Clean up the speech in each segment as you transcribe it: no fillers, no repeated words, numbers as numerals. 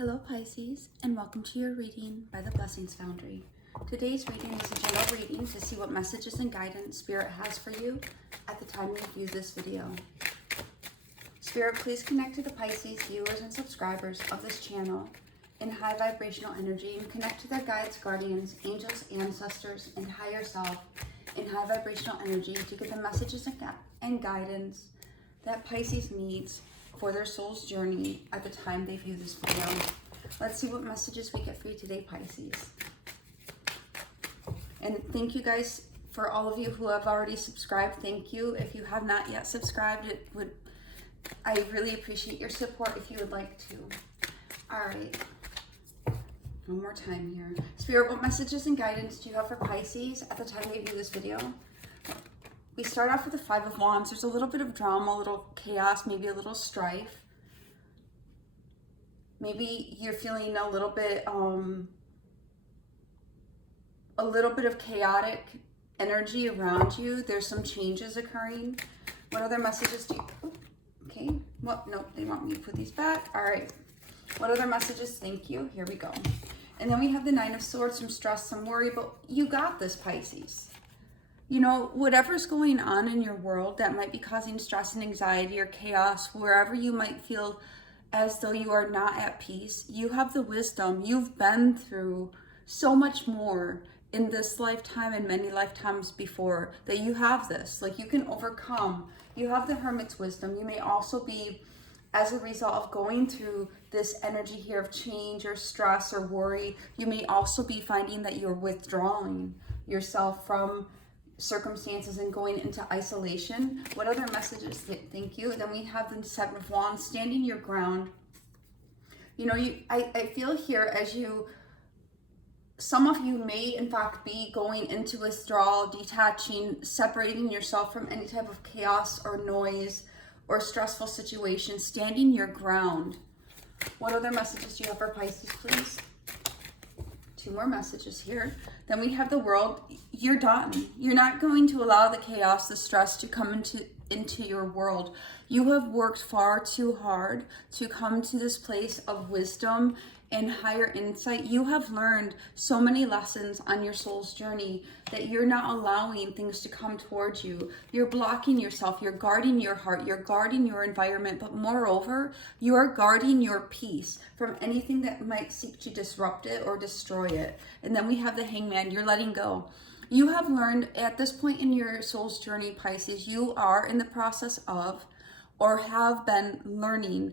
Hello Pisces, and welcome to your reading by the Blessings Foundry. Today's reading is a general reading to see what messages and guidance Spirit has for you at the time you view this video. Spirit, please connect to the Pisces viewers and subscribers of this channel in high vibrational energy and connect to their guides, guardians, angels, ancestors, and higher self in high vibrational energy to get the messages and guidance that Pisces needs for their soul's journey at the time they view this video. Let's see what messages we get for you today, Pisces. And thank you guys for all of you who have already subscribed. Thank you. If you have not yet subscribed, I really appreciate your support if you would like to. All right. One more time here. Spirit, what messages and guidance do you have for Pisces at the time they view this video? We start off with the Five of Wands. There's a little bit of drama, a little chaos, maybe a little strife. Maybe you're feeling a little bit of chaotic energy around you. There's some changes occurring. What other messages do you... Okay. Well, no, they want me to put these back. All right. What other messages? Thank you. Here we go. And then we have the Nine of Swords, some stress, some worry, but you got this, Pisces. You know, whatever's going on in your world that might be causing stress and anxiety or chaos, wherever you might feel as though you are not at peace, you have the wisdom. You've been through so much more in this lifetime and many lifetimes before that you have this. Like, you can overcome. You have the Hermit's wisdom. You may also be, as a result of going through this energy here of change or stress or worry, you may also be finding that you're withdrawing yourself from circumstances and going into isolation. What other messages? Thank you. Then we have the Seven of Wands, standing your ground. You know, I feel here as you, some of you may in fact be going into withdrawal, detaching, separating yourself from any type of chaos or noise or stressful situation, standing your ground. What other messages do you have for Pisces, please? Two more messages here. Then we have the World. You're done. You're not going to allow the chaos, the stress to come into your world. You have worked far too hard to come to this place of wisdom and higher insight. You have learned so many lessons on your soul's journey that you're not allowing things to come towards you. You're blocking yourself. You're guarding your heart. You're guarding your environment. But moreover, you are guarding your peace from anything that might seek to disrupt it or destroy it. And then we have the Hangman. You're letting go. You have learned at this point in your soul's journey, Pisces, you are in the process of or have been learning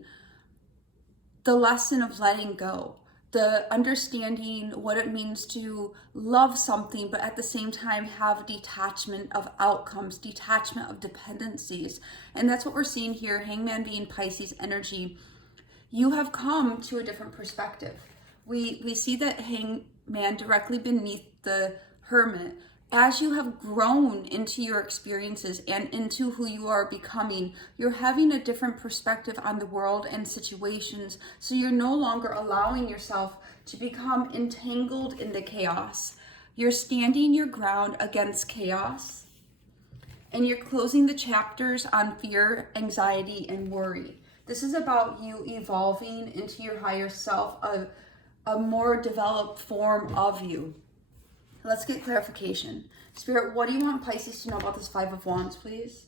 the lesson of letting go, the understanding what it means to love something, but at the same time have detachment of outcomes, detachment of dependencies. And that's what we're seeing here, Hangman being Pisces energy. You have come to a different perspective. We see that Hangman directly beneath the Hermit. As you have grown into your experiences and into who you are becoming, you're having a different perspective on the world and situations. So you're no longer allowing yourself to become entangled in the chaos. You're standing your ground against chaos, and you're closing the chapters on fear, anxiety, and worry. This is about you evolving into your higher self, a more developed form of you. Let's get clarification. Spirit, what do you want Pisces to know about this Five of Wands, please?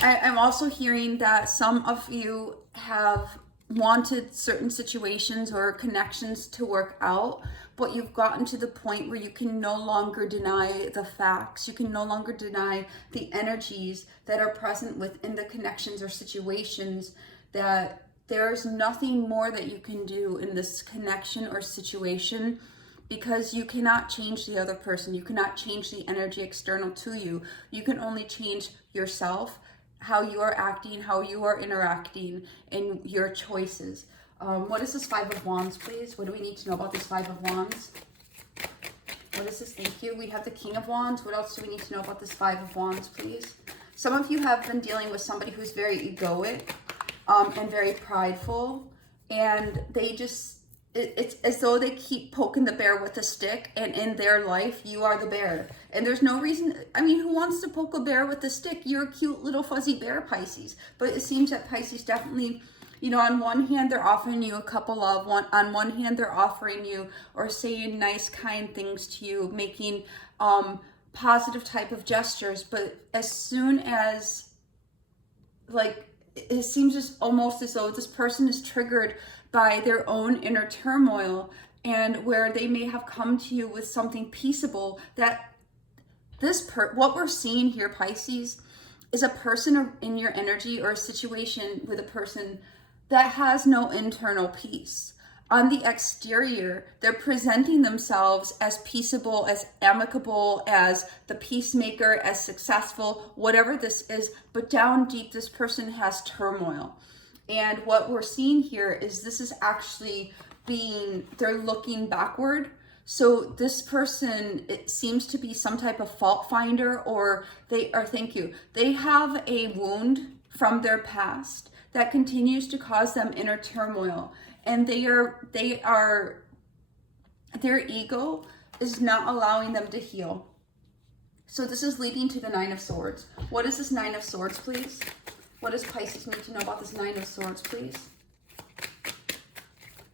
I'm also hearing that some of you have wanted certain situations or connections to work out, but you've gotten to the point where you can no longer deny the facts. You can no longer deny the energies that are present within the connections or situations, that there's nothing more that you can do in this connection or situation, because you cannot change the other person. You cannot change the energy external to you. You can only change yourself, how you are acting, how you are interacting, and your choices. What is this Five of Wands, please? What do we need to know about this Five of Wands? What is this? Thank you. We have the King of Wands. What else do we need to know about this Five of Wands, please? Some of you have been dealing with somebody who's very egoic and very prideful, and they just... It's as though they keep poking the bear with a stick, and in their life, you are the bear. And there's no reason, I mean, who wants to poke a bear with a stick? You're a cute little fuzzy bear, Pisces. But it seems that Pisces definitely You know, on one hand, they're offering you a cup of love. On one hand, they're offering you or saying nice, kind things to you, making positive type of gestures. But as soon as, like, it seems almost as though this person is triggered by their own inner turmoil, and where they may have come to you with something peaceable, that what we're seeing here, Pisces, is a person in your energy or a situation with a person that has no internal peace. On the exterior, they're presenting themselves as peaceable, as amicable, as the peacemaker, as successful, whatever this is, but down deep, this person has turmoil. And what we're seeing here is this is actually they're looking backward. So this person, it seems to be some type of fault finder, or they have a wound from their past that continues to cause them inner turmoil. And their ego is not allowing them to heal. So this is leading to the Nine of Swords. What is this Nine of Swords, please? What does Pisces need to know about this Nine of Swords, please?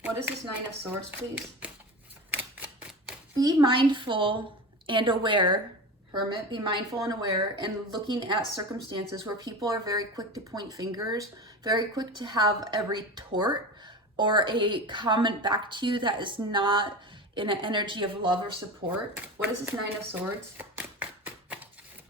What is this Nine of Swords, please? Be mindful and aware, Hermit, be mindful and aware, and looking at circumstances where people are very quick to point fingers, very quick to have a retort or a comment back to you that is not in an energy of love or support. What is this Nine of Swords?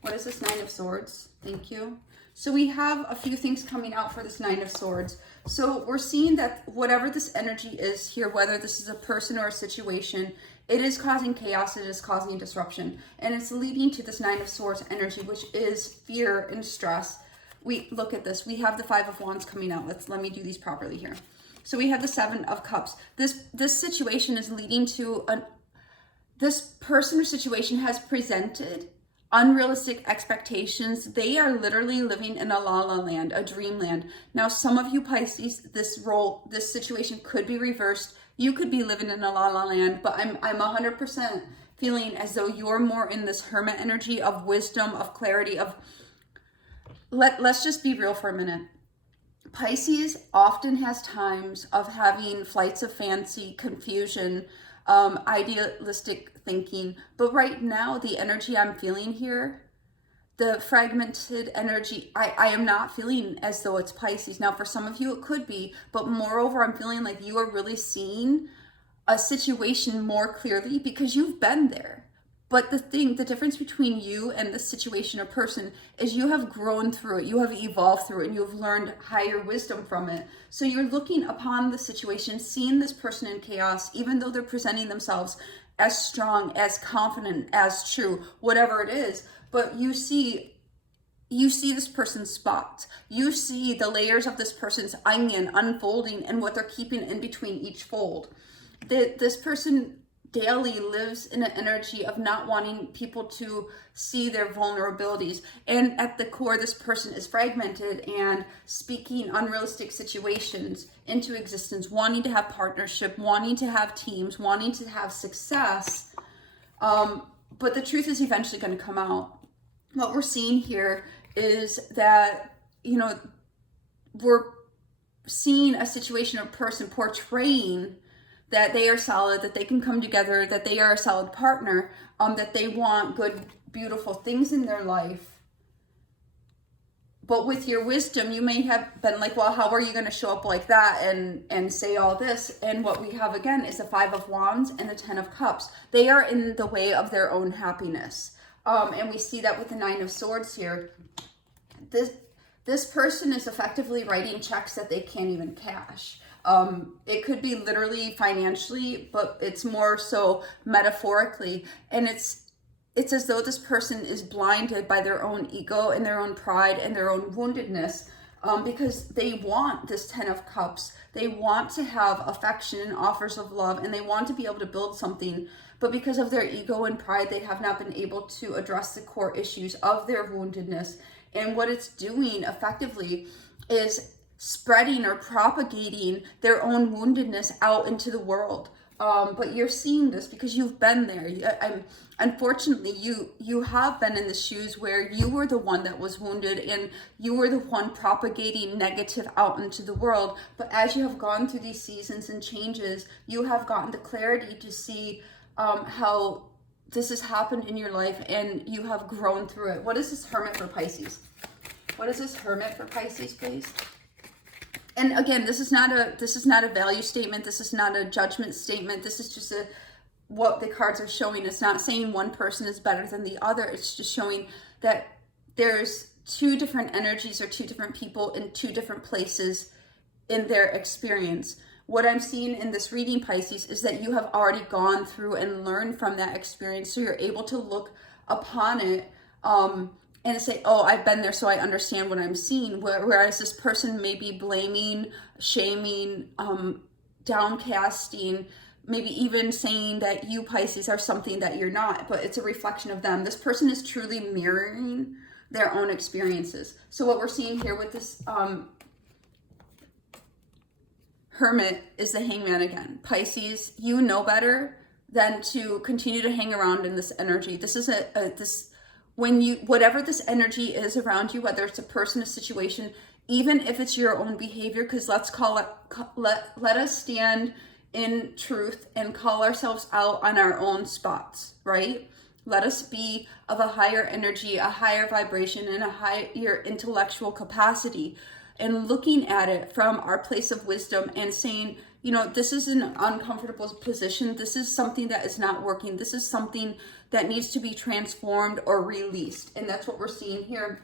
What is this Nine of Swords? Thank you. So we have a few things coming out for this Nine of Swords. So we're seeing that whatever this energy is here, whether this is a person or a situation, it is causing chaos, it is causing disruption. And it's leading to this Nine of Swords energy, which is fear and stress. We look at this. We have the Five of Wands coming out. Let me do these properly here. So we have the Seven of Cups. This situation is leading to this person or situation has presented unrealistic expectations. They are literally living in a la la land, a dreamland. Now, some of you Pisces, this situation could be reversed. You could be living in a la la land, but I'm 100% feeling as though you're more in this Hermit energy of wisdom, of clarity, of let's just be real for a minute. Pisces often has times of having flights of fancy, confusion, idealistic thinking. But right now, the energy I'm feeling here, the fragmented energy, I am not feeling as though it's Pisces. Now, for some of you, it could be. But moreover, I'm feeling like you are really seeing a situation more clearly because you've been there. But the difference between you and the situation or person is you have grown through it, you have evolved through it, and you have learned higher wisdom from it. So you're looking upon the situation, seeing this person in chaos, even though they're presenting themselves as strong, as confident, as true, whatever it is. But you see this person's spots. You see the layers of this person's onion unfolding and what they're keeping in between each fold. This person daily lives in an energy of not wanting people to see their vulnerabilities. And at the core, this person is fragmented and speaking unrealistic situations into existence, wanting to have partnership, wanting to have teams, wanting to have success. But the truth is eventually going to come out. What we're seeing here is that, we're seeing a situation or person portraying that they are solid, that they can come together, that they are a solid partner, that they want good, beautiful things in their life. But with your wisdom, you may have been like, well, how are you going to show up like that and say all this? And what we have again is the Five of Wands and the Ten of Cups. They are in the way of their own happiness. And we see that with the Nine of Swords here. This person is effectively writing checks that they can't even cash. It could be literally financially, but it's more so metaphorically. And it's as though this person is blinded by their own ego and their own pride and their own woundedness, because they want this Ten of Cups. They want to have affection and offers of love, and they want to be able to build something. But because of their ego and pride, they have not been able to address the core issues of their woundedness. And what it's doing effectively is spreading or propagating their own woundedness out into the world. But you're seeing this because you've been there. Unfortunately, you have been in the shoes where you were the one that was wounded and you were the one propagating negative out into the world. But as you have gone through these seasons and changes, you have gotten the clarity to see how this has happened in your life, and you have grown through it. What is this Hermit for Pisces? What is this Hermit for Pisces, please? And again, this is not a value statement. This is not a judgment statement. This is just what the cards are showing. It's not saying one person is better than the other. It's just showing that there's two different energies or two different people in two different places in their experience. What I'm seeing in this reading, Pisces, is that you have already gone through and learned from that experience. So you're able to look upon it and say, oh, I've been there, so I understand what I'm seeing. Whereas this person may be blaming, shaming, downcasting, maybe even saying that you, Pisces, are something that you're not, but it's a reflection of them. This person is truly mirroring their own experiences. So what we're seeing here with this Hermit is the Hangman again. Pisces, you know better than to continue to hang around in this energy. This is whatever this energy is around you, whether it's a person, a situation, even if it's your own behavior, because let us stand in truth and call ourselves out on our own spots, right? Let us be of a higher energy, a higher vibration, and a higher intellectual capacity, and looking at it from our place of wisdom and saying, you know, this is an uncomfortable position. This is something that is not working. This is something that needs to be transformed or released. And that's what we're seeing here,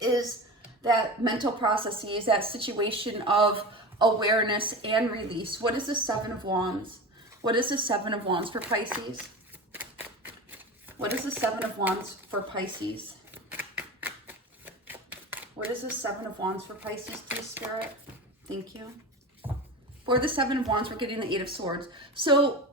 is that mental processes, that situation of awareness and release. What is the Seven of Wands? What is the Seven of Wands for Pisces? What is the Seven of Wands for Pisces? What is the Seven of Wands for Pisces, please, Spirit? Thank you. For the Seven of Wands, we're getting the Eight of Swords. So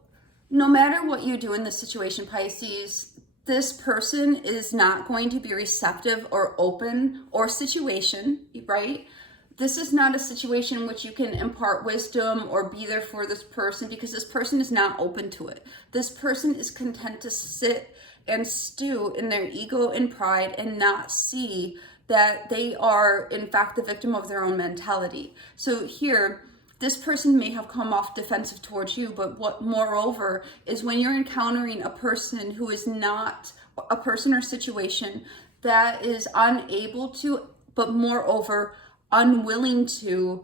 no matter what you do in this situation, Pisces, this person is not going to be receptive or open, or situation, right? This is not a situation in which you can impart wisdom or be there for this person, because this person is not open to it. This person is content to sit and stew in their ego and pride and not see that they are, in fact, the victim of their own mentality. So here, this person may have come off defensive towards you, but what moreover is when you're encountering a person who is not a person or situation that is unable to, but moreover unwilling to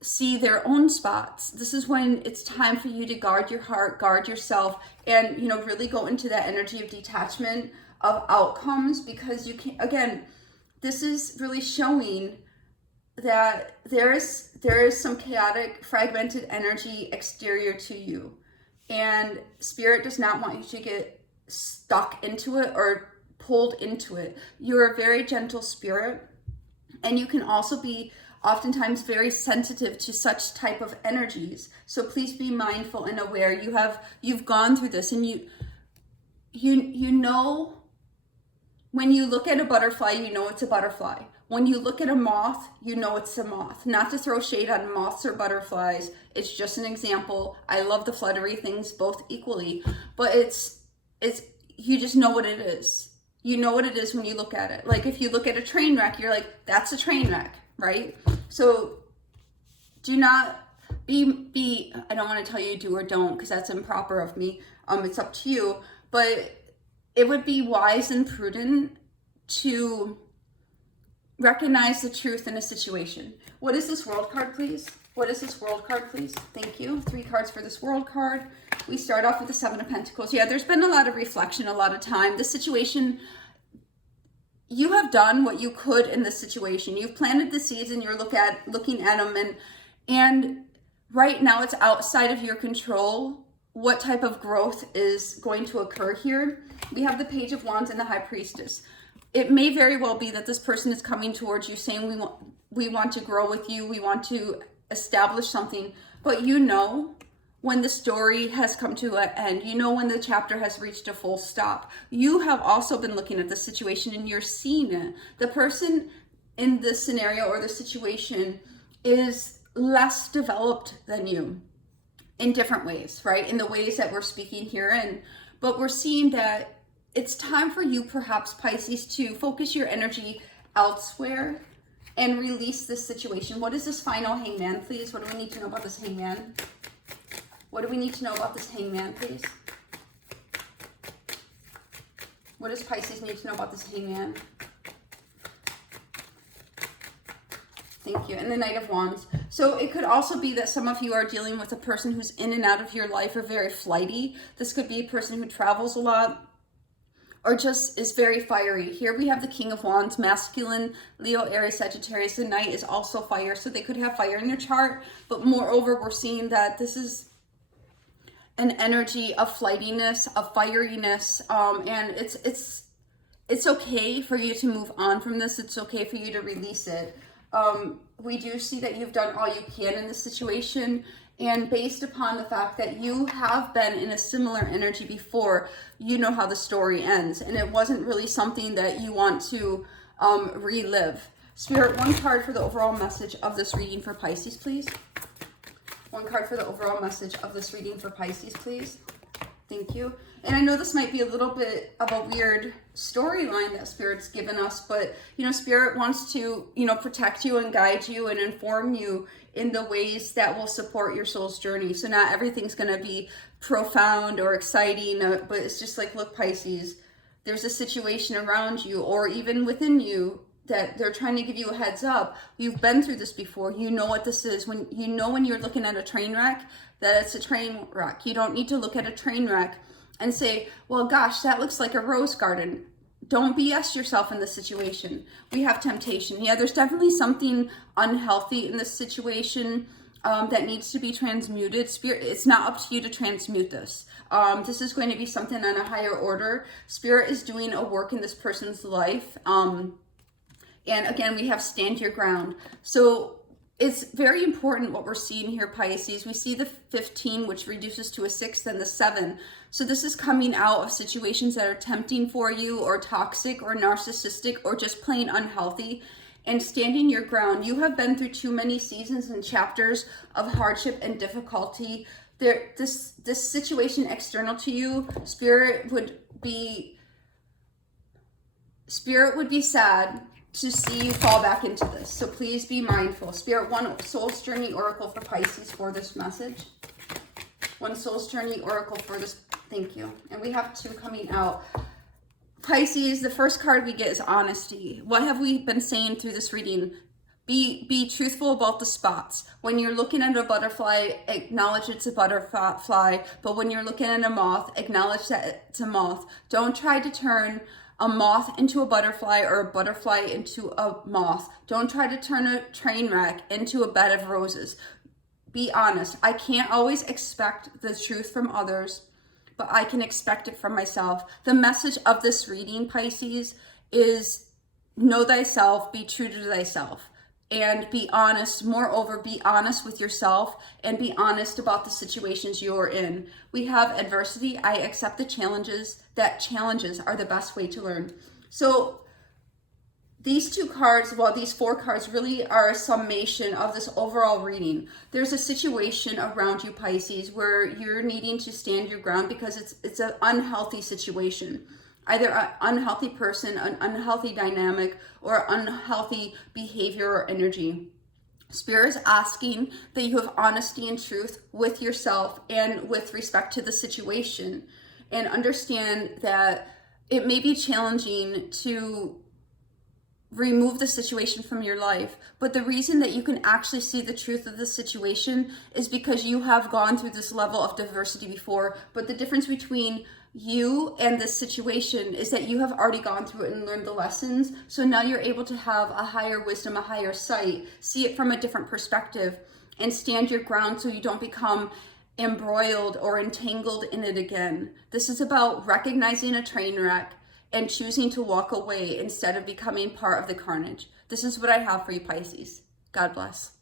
see their own spots, this is when it's time for you to guard your heart, guard yourself, and, you know, really go into that energy of detachment of outcomes, because you can't, again, this is really showing that there is some chaotic, fragmented energy exterior to you, and Spirit does not want you to get stuck into it or pulled into it. You're a very gentle spirit, and you can also be oftentimes very sensitive to such type of energies. So please be mindful and aware. You've gone through this, and you know, when you look at a butterfly, you know it's a butterfly. When you look at a moth, you know it's a moth. Not to throw shade on moths or butterflies. It's just an example. I love the fluttery things both equally, but it's you just know what it is. You know what it is when you look at it. Like if you look at a train wreck, you're like, that's a train wreck, right? So do not be I don't want to tell you do or don't, because that's improper of me. It's up to you, but it would be wise and prudent to recognize the truth in a situation. What is this World card, please? What is this World card, please? Thank you. 3 cards for this World card. We start off with the Seven of Pentacles. Yeah, there's been a lot of reflection, a lot of time. This situation, you have done what you could in this situation. You've planted the seeds and you're looking at them, and right now it's outside of your control what type of growth is going to occur here. We have the Page of Wands and the High Priestess. It may very well be that this person is coming towards you saying, we want to grow with you, we want to establish something, but you know when the story has come to an end, you know when the chapter has reached a full stop. You have also been looking at the situation and you're seeing it. The person in this scenario or the situation is less developed than you. in different ways, right? In the ways that we're speaking here. But we're seeing that it's time for you, perhaps, Pisces, to focus your energy elsewhere and release this situation. What is this final Hangman, please? What do we need to know about this Hangman? What do we need to know about this Hangman, please? What does Pisces need to know about this Hangman? Thank you. And the Knight of Wands. So it could also be that some of you are dealing with a person who's in and out of your life or very flighty. This could be a person who travels a lot or just is very fiery. Here we have the King of Wands, masculine, Leo, Aries, Sagittarius. The Knight is also fire. So they could have fire in their chart. But moreover, we're seeing that this is an energy of flightiness, of fieriness. And it's okay for you to move on from this. It's okay for you to release it. We do see that you've done all you can in this situation, and based upon the fact that you have been in a similar energy before, you know how the story ends, and it wasn't really something that you want to relive. Spirit, one card for the overall message of this reading for Pisces, please. One card for the overall message of this reading for Pisces, please. Thank you. And I know this might be a little bit of a weird storyline that Spirit's given us, but, you know, Spirit wants to, you know, protect you and guide you and inform you in the ways that will support your soul's journey. So not everything's going to be profound or exciting, but it's just like, look, Pisces, there's a situation around you or even within you that they're trying to give you a heads up. You've been through this before. You know what this is. When you're looking at a train wreck, that it's a train wreck. You don't need to look at a train wreck and say, well, gosh, that looks like a rose garden. Don't BS yourself in this situation. We have temptation. Yeah, there's definitely something unhealthy in this situation that needs to be transmuted. Spirit, it's not up to you to transmute this. This is going to be something on a higher order. Spirit is doing a work in this person's life. And again, we have stand your ground. So it's very important what we're seeing here, Pisces. We see the 15, which reduces to a 6, and the 7. So this is coming out of situations that are tempting for you or toxic or narcissistic or just plain unhealthy. And standing your ground. You have been through too many seasons and chapters of hardship and difficulty. This situation external to you, Spirit would be sad to see you fall back into this. So please be mindful. Spirit, one Soul's Journey Oracle for Pisces for this message. One Soul's Journey Oracle for this. Thank you. And we have 2 coming out. Pisces, the first card we get is honesty. What have we been saying through this reading? Be truthful about the spots. When you're looking at a butterfly, acknowledge it's a butterfly. But when you're looking at a moth, acknowledge that it's a moth. Don't try to turn a moth into a butterfly or a butterfly into a moth. Don't try to turn a train wreck into a bed of roses. Be honest. I can't always expect the truth from others, but I can expect it from myself. The message of this reading, Pisces, is know thyself, be true to thyself, and be honest. Moreover, be honest with yourself and be honest about the situations you're in. We have adversity. I accept the challenges. That challenges are the best way to learn. So these 2 cards, well, these 4 cards really are a summation of this overall reading. There's a situation around you, Pisces, where you're needing to stand your ground because it's an unhealthy situation. Either an unhealthy person, an unhealthy dynamic, or unhealthy behavior or energy. Spirit is asking that you have honesty and truth with yourself and with respect to the situation. And understand that it may be challenging to remove the situation from your life, but the reason that you can actually see the truth of the situation is because you have gone through this level of diversity before. But the difference between you and this situation is that you have already gone through it and learned the lessons. So now you're able to have a higher wisdom, a higher sight, see it from a different perspective, and stand your ground so you don't become embroiled or entangled in it again. This is about recognizing a train wreck and choosing to walk away instead of becoming part of the carnage. This is what I have for you, Pisces. God bless.